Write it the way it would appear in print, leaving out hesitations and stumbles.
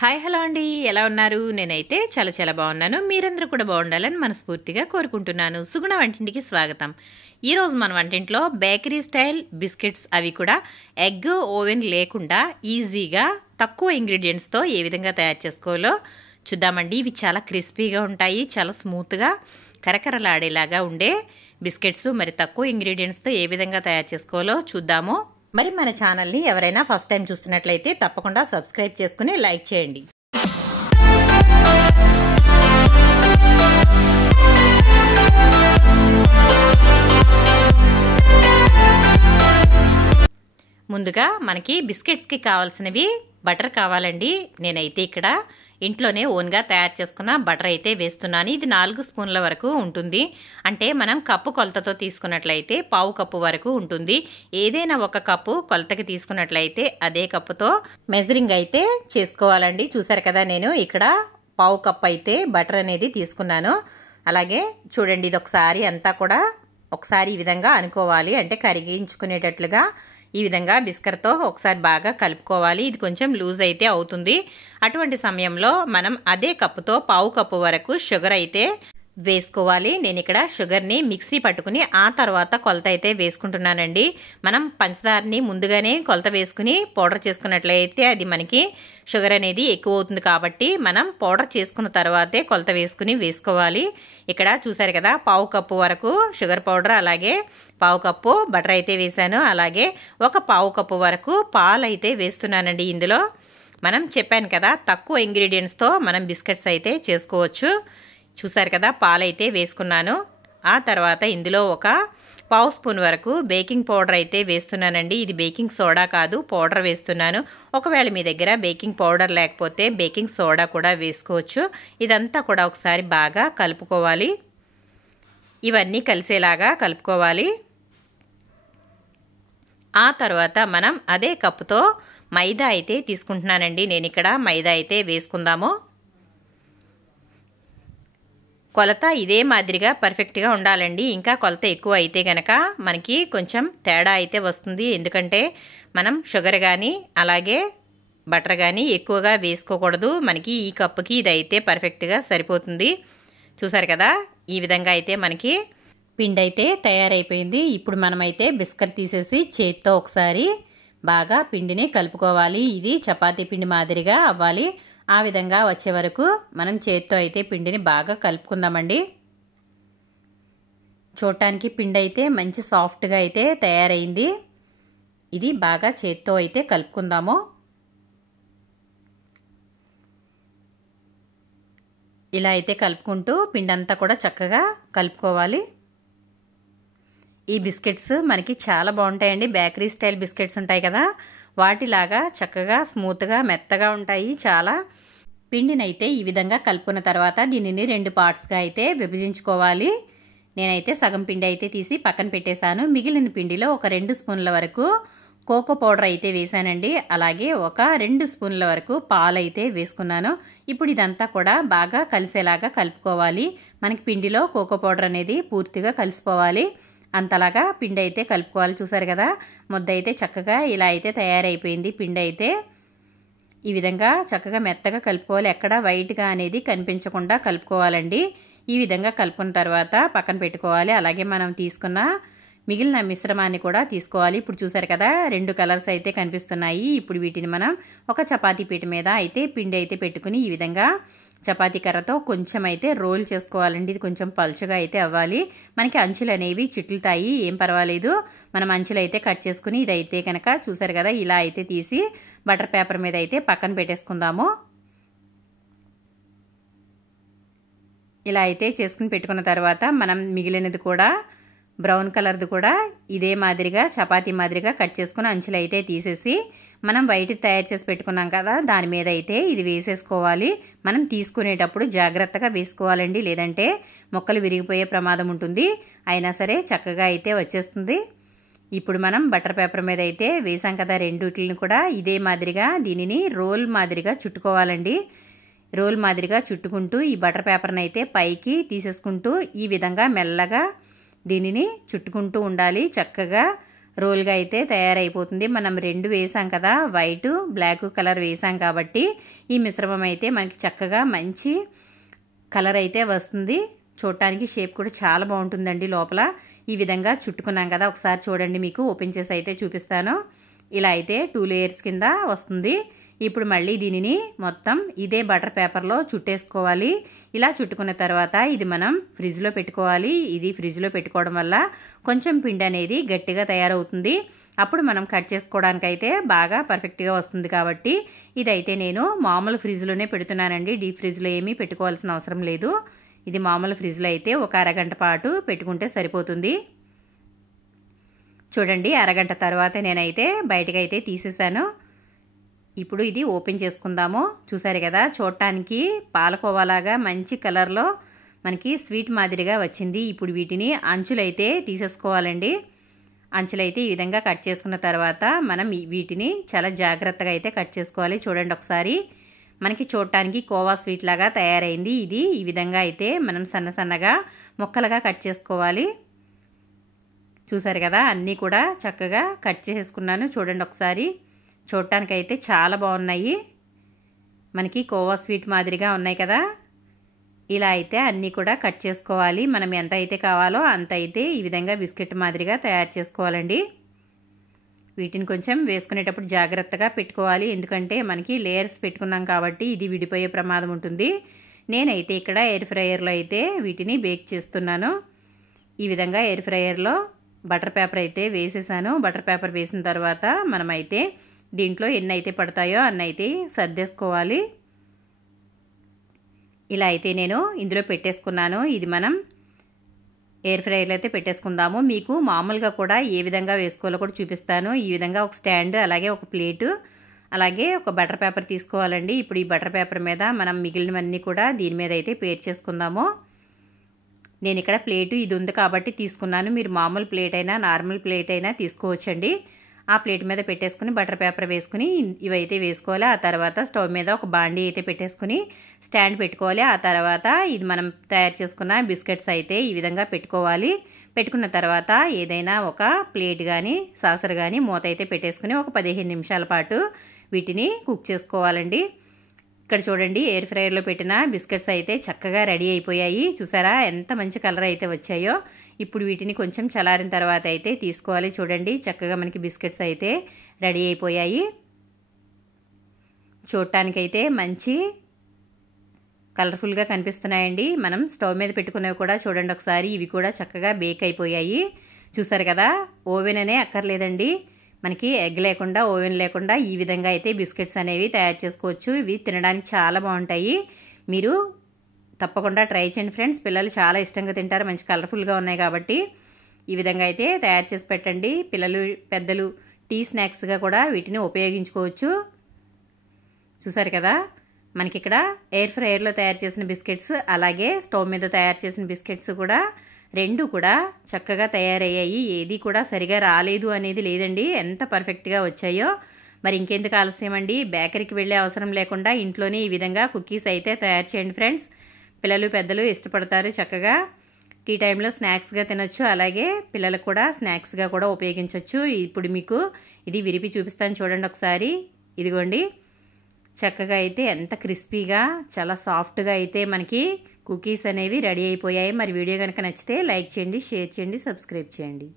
Hi hello అండి, ఎలా ఉన్నారు? నేనైతే చాలా బాగున్నాను. మీరందరూ కూడా బాగుండాలని మనస్ఫూర్తిగా కోరుకుంటున్నాను. సుగుణ వంటింటికి స్వాగతం. ఈరోజు మన వంటింట్లో బేకరీ స్టైల్ బిస్కెట్స్, అవి కూడా ఎగ్ ఓవెన్ లేకుండా ఈజీగా తక్కువ ఇంగ్రీడియంట్స్తో ఏ విధంగా తయారు చేసుకోవాలో చూద్దామండి. ఇవి చాలా క్రిస్పీగా ఉంటాయి, చాలా స్మూత్గా కరకరలాడేలాగా ఉండే బిస్కెట్స్. మరి తక్కువ ఇంగ్రీడియంట్స్తో ఏ విధంగా తయారు చేసుకోవాలో చూద్దాము. మరి మన ఛానల్ని ఎవరైనా ఫస్ట్ టైం చూస్తున్నట్లయితే తప్పకుండా సబ్స్క్రైబ్ చేసుకుని లైక్ చేయండి. ముందుగా మనకి బిస్కెట్స్కి కావాల్సినవి బటర్ కావాలండి. నేనైతే ఇక్కడ ఇంట్లోనే ఓన్గా తయారు చేసుకున్న బటర్ అయితే వేస్తున్నాను. ఇది 4 స్పూన్ల వరకు ఉంటుంది. అంటే మనం కప్పు కొలతతో తీసుకున్నట్లయితే పావు కప్పు వరకు ఉంటుంది. ఏదైనా ఒక కప్పు కొలతకి తీసుకున్నట్లయితే అదే కప్పుతో మెజరింగ్ అయితే చేసుకోవాలండి. చూసారు కదా, నేను ఇక్కడ పావు కప్పు అయితే బటర్ అనేది తీసుకున్నాను. అలాగే చూడండి, ఇది ఒకసారి అంతా కూడా ఒకసారి ఈ విధంగా అనుకోవాలి. అంటే కరిగించుకునేటట్లుగా ఈ విధంగా బిస్కర్తో ఒకసారి బాగా కలుపుకోవాలి. ఇది కొంచెం లూజ్ అయితే అవుతుంది. అటువంటి సమయంలో మనం అదే కప్పుతో పావు కప్పు వరకు షుగర్ అయితే వేసుకోవాలి. నేను ఇక్కడ షుగర్ని మిక్సీ పట్టుకుని ఆ తర్వాత కొలత అయితే వేసుకుంటున్నానండి. మనం పంచదారని ముందుగానే కొలత వేసుకుని పౌడర్ చేసుకున్నట్లయితే అది మనకి షుగర్ అనేది ఎక్కువ అవుతుంది. కాబట్టి మనం పౌడర్ చేసుకున్న తర్వాతే కొలత వేసుకుని వేసుకోవాలి. ఇక్కడ చూసారు కదా, పావు కప్పు వరకు షుగర్ పౌడర్, అలాగే పావు కప్పు బటర్ అయితే వేసాను. అలాగే ఒక పావు కప్పు వరకు పాలు అయితే వేస్తున్నానండి. ఇందులో మనం చెప్పాను కదా, తక్కువ ఇంగ్రీడియంట్స్తో మనం బిస్కెట్స్ అయితే చేసుకోవచ్చు. చూసారు కదా, పాలైతే వేసుకున్నాను. ఆ తర్వాత ఇందులో ఒక పావు స్పూన్ వరకు బేకింగ్ పౌడర్ అయితే వేస్తున్నానండి. ఇది బేకింగ్ సోడా కాదు, పౌడర్ వేస్తున్నాను. ఒకవేళ మీ దగ్గర బేకింగ్ పౌడర్ లేకపోతే బేకింగ్ సోడా కూడా వేసుకోవచ్చు. ఇదంతా కూడా ఒకసారి బాగా కలుపుకోవాలి. ఇవన్నీ కలిసేలాగా కలుపుకోవాలి. ఆ తర్వాత మనం అదే కప్పుతో మైదా అయితే తీసుకుంటున్నానండి. నేను ఇక్కడ మైదా అయితే వేసుకుందాము. కొలత ఇదే మాదిరిగా పర్ఫెక్ట్గా ఉండాలండి. ఇంకా కొలత ఎక్కువ అయితే గనక మనకి కొంచెం తేడా అయితే వస్తుంది. ఎందుకంటే మనం షుగర్ కానీ అలాగే బటర్ కానీ ఎక్కువగా వేసుకోకూడదు. మనకి ఈ కప్పుకి ఇది అయితే పర్ఫెక్ట్గా సరిపోతుంది. చూసారు కదా, ఈ విధంగా అయితే మనకి పిండి అయితే తయారైపోయింది. ఇప్పుడు మనమైతే బిస్కెట్ తీసేసి చేత్తో ఒకసారి బాగా పిండిని కలుపుకోవాలి. ఇది చపాతీ పిండి మాదిరిగా అవ్వాలి. ఆ విధంగా వచ్చే వరకు మనం చేత్తో అయితే పిండిని బాగా కలుపుకుందామండి. చూడటానికి పిండి అయితే మంచి సాఫ్ట్గా అయితే తయారైంది. ఇది బాగా చేత్తో అయితే కలుపుకుందాము. ఇలా అయితే కలుపుకుంటూ పిండి అంతా కూడా చక్కగా కలుపుకోవాలి. ఈ బిస్కెట్స్ మనకి చాలా బాగుంటాయండి. బేకరీ స్టైల్ బిస్కెట్స్ ఉంటాయి కదా, వాటిలాగా చక్కగా స్మూత్గా మెత్తగా ఉంటాయి. చాలా పిండినైతే ఈ విధంగా కలుపుకున్న తర్వాత దీనిని 2 పార్ట్స్గా అయితే విభజించుకోవాలి. నేనైతే సగం పిండి అయితే తీసి పక్కన పెట్టేశాను. మిగిలిన పిండిలో ఒక 2 స్పూన్ల వరకు కోకో పౌడర్ అయితే వేసానండి. అలాగే ఒక 2 స్పూన్ల వరకు పాలు అయితే వేసుకున్నాను. ఇప్పుడు ఇదంతా కూడా బాగా కలిసేలాగా కలుపుకోవాలి. మనకి పిండిలో కోకో పౌడర్ అనేది పూర్తిగా కలిసిపోవాలి. అంతలాగా పిండి అయితే కలుపుకోవాలి. చూసారు కదా, ముద్ద అయితే చక్కగా ఇలా అయితే తయారైపోయింది. పిండి అయితే ఈ విధంగా చక్కగా మెత్తగా కలుపుకోవాలి. ఎక్కడ వైట్గా అనేది కనిపించకుండా కలుపుకోవాలండి. ఈ విధంగా కలుపుకున్న తర్వాత పక్కన పెట్టుకోవాలి. అలాగే మనం తీసుకున్న మిగిలిన మిశ్రమాన్ని కూడా తీసుకోవాలి. ఇప్పుడు చూసారు కదా, 2 కలర్స్ అయితే కనిపిస్తున్నాయి. ఇప్పుడు వీటిని మనం ఒక చపాతీ పీట మీద అయితే పిండి అయితే పెట్టుకుని ఈ విధంగా చపాతీ కర్రతో కొంచెం అయితే రోల్ చేసుకోవాలండి. ఇది కొంచెం పలుచగా అయితే అవ్వాలి. మనకి అంచులు అనేవి చిట్లుతాయి, ఏం పర్వాలేదు. మనం అంచులు అయితే కట్ చేసుకుని ఇదైతే కనుక చూసారు కదా, ఇలా అయితే తీసి బటర్ పేపర్ మీద అయితే పక్కన పెట్టేసుకుందాము. ఇలా అయితే చేసుకుని పెట్టుకున్న తర్వాత మనం మిగిలినది కూడా బ్రౌన్ కలర్ది కూడా ఇదే మాదిరిగా చపాతీ మాదిరిగా కట్ చేసుకుని అంచులు అయితే తీసేసి మనం వైట్ తయారు చేసి పెట్టుకున్నాం కదా, దాని మీద అయితే ఇది వేసేసుకోవాలి. మనం తీసుకునేటప్పుడు జాగ్రత్తగా వేసుకోవాలండి, లేదంటే మొక్కలు విరిగిపోయే ప్రమాదం ఉంటుంది. అయినా సరే చక్కగా అయితే వచ్చేస్తుంది. ఇప్పుడు మనం బటర్ పేపర్ మీద అయితే వేసాం కదా, రెండిటిని కూడా ఇదే మాదిరిగా దీనిని రోల్ మాదిరిగా చుట్టుకోవాలండి. రోల్ మాదిరిగా చుట్టుకుంటూ ఈ బటర్ పేపర్ని అయితే పైకి తీసేసుకుంటూ ఈ విధంగా మెల్లగా దీనిని చుట్టుకుంటూ ఉండాలి. చక్కగా రోల్గా అయితే తయారైపోతుంది. మనం 2 వేసాం కదా, వైట్ బ్లాక్ కలర్ వేసాం కాబట్టి ఈ మిశ్రమం అయితే మనకి చక్కగా మంచి కలర్ అయితే వస్తుంది. చూడటానికి షేప్ కూడా చాలా బాగుంటుందండి. లోపల ఈ విధంగా చుట్టుకున్నాం కదా, ఒకసారి చూడండి, మీకు ఓపెన్ చేసి అయితే చూపిస్తాను. ఇలా అయితే 2 లేయర్స్ కింద వస్తుంది. ఇప్పుడు మళ్ళీ దీనిని మొత్తం ఇదే బటర్ పేపర్లో చుట్టేసుకోవాలి. ఇలా చుట్టుకున్న తర్వాత ఇది మనం ఫ్రిడ్జ్లో పెట్టుకోవాలి. ఇది ఫ్రిడ్జ్లో పెట్టుకోవడం వల్ల కొంచెం పిండి అనేది గట్టిగా తయారవుతుంది. అప్పుడు మనం కట్ చేసుకోవడానికైతే బాగా పర్ఫెక్ట్గా వస్తుంది. కాబట్టి ఇదైతే నేను మామూలు ఫ్రిడ్జ్లోనే పెడుతున్నానండి. డీప్ ఫ్రిడ్జ్లో ఏమీ పెట్టుకోవాల్సిన అవసరం లేదు. ఇది మామూలు ఫ్రిడ్జ్లో అయితే ఒక అరగంట పాటు పెట్టుకుంటే సరిపోతుంది. చూడండి, అరగంట తర్వాత నేనైతే బయటకైతే తీసేసాను. ఇప్పుడు ఇది ఓపెన్ చేసుకుందాము. చూసారు కదా, చూడటానికి పాలకోవాలాగా మంచి కలర్లో మనకి స్వీట్ మాదిరిగా వచ్చింది. ఇప్పుడు వీటిని అంచులైతే తీసేసుకోవాలండి. అంచులైతే ఈ విధంగా కట్ చేసుకున్న తర్వాత మనం వీటిని చాలా జాగ్రత్తగా అయితే కట్ చేసుకోవాలి. చూడండి ఒకసారి, మనకి చూడటానికి కోవా స్వీట్ లాగా తయారైంది. ఇది ఈ విధంగా అయితే మనం సన్న సన్నగా ముక్కలుగా కట్ చేసుకోవాలి. చూసారు కదా, అన్నీ కూడా చక్కగా కట్ చేసుకున్నాను. చూడండి ఒకసారి, చూడటానికైతే చాలా బాగున్నాయి. మనకి కోవా స్వీట్ మాదిరిగా ఉన్నాయి కదా. ఇలా అయితే అన్నీ కూడా కట్ చేసుకోవాలి. మనం ఎంత అయితే కావాలో అంత అయితే ఈ విధంగా బిస్కెట్ మాదిరిగా తయారు చేసుకోవాలండి. వీటిని కొంచెం వేసుకునేటప్పుడు జాగ్రత్తగా పెట్టుకోవాలి. ఎందుకంటే మనకి లేయర్స్ పెట్టుకున్నాం కాబట్టి ఇది విడిపోయే ప్రమాదం ఉంటుంది. నేనైతే ఇక్కడ ఎయిర్ ఫ్రైయర్లో అయితే వీటిని బేక్ చేస్తున్నాను. ఈ విధంగా ఎయిర్ ఫ్రైయర్లో బటర్ పేపర్ అయితే వేసేసాను. బటర్ పేపర్ వేసిన తర్వాత మనమైతే దీంట్లో ఎన్ని అయితే పడతాయో అన్ని అయితే సర్దేసుకోవాలి. ఇలా అయితే నేను ఇందులో పెట్టేసుకున్నాను. ఇది మనం ఎయిర్ ఫ్రైయర్లో అయితే పెట్టేసుకుందాము. మీకు మామూలుగా కూడా ఏ విధంగా వేసుకోవాలో కూడా చూపిస్తాను. ఈ విధంగా ఒక స్టాండ్, అలాగే ఒక ప్లేటు, అలాగే ఒక బటర్ పేపర్ తీసుకోవాలండి. ఇప్పుడు ఈ బటర్ పేపర్ మీద మనం మిగిలినవన్నీ కూడా దీని మీద అయితే పేర్ చేసుకుందాము. నేను ఇక్కడ ప్లేటు ఇది ఉంది కాబట్టి తీసుకున్నాను. మీరు మామూలు ప్లేట్ అయినా నార్మల్ ప్లేట్ అయినా తీసుకోవచ్చండి. ఆ ప్లేట్ మీద పెట్టేసుకుని బటర్ పేపర్ వేసుకుని ఇవైతే వేసుకోవాలి. ఆ తర్వాత స్టవ్ మీద ఒక బాండీ అయితే పెట్టేసుకుని స్టాండ్ పెట్టుకోవాలి. ఆ తర్వాత ఇది మనం తయారు చేసుకున్న బిస్కెట్స్ అయితే ఈ విధంగా పెట్టుకోవాలి. పెట్టుకున్న తర్వాత ఏదైనా ఒక ప్లేట్ కానీ సాసర్ కానీ మూత అయితే పెట్టేసుకుని ఒక 15 నిమిషాల పాటు వీటిని కుక్ చేసుకోవాలండి. ఇక్కడ చూడండి, ఎయిర్ ఫ్రైయర్లో పెట్టిన బిస్కెట్స్ అయితే చక్కగా రెడీ అయిపోయాయి. చూసారా ఎంత మంచి కలర్ అయితే వచ్చాయో. ఇప్పుడు వీటిని కొంచెం చల్లారిన తర్వాత అయితే తీసుకోవాలి. చూడండి, చక్కగా మనకి బిస్కెట్స్ అయితే రెడీ అయిపోయాయి. చూడటానికైతే మంచి కలర్ఫుల్గా కనిపిస్తున్నాయండి. మనం స్టవ్ మీద పెట్టుకున్నవి కూడా చూడండి ఒకసారి, ఇవి కూడా చక్కగా బేక్ అయిపోయాయి. చూసారు కదా, ఓవెన్ అనే అక్కర్లేదండి. మనకి ఎగ్ లేకుండా, ఓవెన్ లేకుండా ఈ విధంగా అయితే బిస్కెట్స్ అనేవి తయారు చేసుకోవచ్చు. ఇవి తినడానికి చాలా బాగుంటాయి. మీరు తప్పకుండా ట్రై చేయండి ఫ్రెండ్స్. పిల్లలు చాలా ఇష్టంగా తింటారు. మంచి కలర్ఫుల్గా ఉన్నాయి కాబట్టి ఈ విధంగా అయితే తయారు చేసి పెట్టండి. పిల్లలు పెద్దలు టీ స్నాక్స్గా కూడా వీటిని ఉపయోగించుకోవచ్చు. చూసారు కదా, మనకి ఇక్కడ ఎయిర్ ఫ్రైయర్లో తయారు చేసిన బిస్కెట్స్, అలాగే స్టవ్ మీద తయారు చేసిన బిస్కెట్స్ కూడా రెండు కూడా చక్కగా తయారయ్యాయి. ఏది కూడా సరిగా రాలేదు అనేది లేదండి. ఎంత పర్ఫెక్ట్గా వచ్చాయో. మరి ఇంకెందుకు ఆలస్యం అండి, బేకరీకి వెళ్ళే అవసరం లేకుండా ఇంట్లోనే ఈ విధంగా కుకీస్ అయితే తయారు చేయండి ఫ్రెండ్స్. పిల్లలు పెద్దలు ఇష్టపడతారు. చక్కగా టీ టైంలో స్నాక్స్గా తినొచ్చు, అలాగే పిల్లలకు కూడా స్నాక్స్గా కూడా ఉపయోగించవచ్చు. ఇప్పుడు మీకు ఇది విరిపి చూపిస్తాను చూడండి ఒకసారి. ఇదిగోండి, చక్కగా అయితే ఎంత క్రిస్పీగా చాలా సాఫ్ట్గా అయితే మనకి కుకీస్ అనేవి రెడీ అయిపోయాయి. మరి వీడియో కనుక నచ్చితే లైక్ చేయండి, షేర్ చేయండి, సబ్స్క్రైబ్ చేయండి.